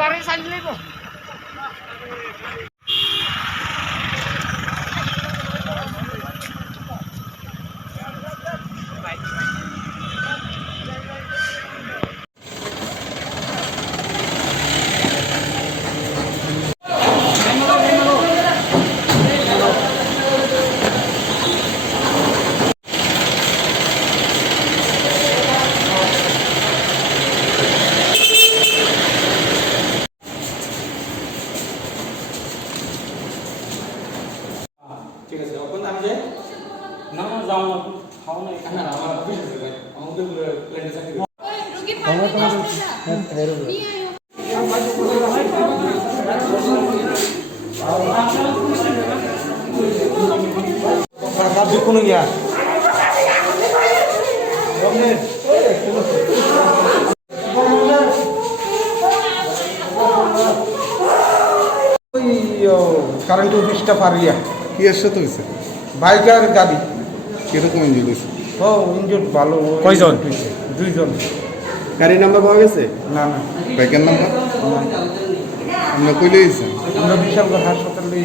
গাড়ি সাইকেল ঠিক আছে এখন আমি যাই না না যাও না খাও না এখানে আমার অফিস আছে ভাই আমাদের প্ল্যানে চাকরি রুগী পানি নিয়ে আয় কাজ কোন গিয়া কারেন্ট অফিসটা পারিয়া কি এর সাথে হয়েছে? বাইক আর গাড়ি কিরকম ইঞ্জিন হয়েছে? ও ইঞ্জুর ভালো কয়জন? দুইজন। গাড়ির নাম্বার পাওয়া গেছে? না না বাইকের নাম্বার? আমরা কইলে আমরা বিশালগড় হাসপাতালে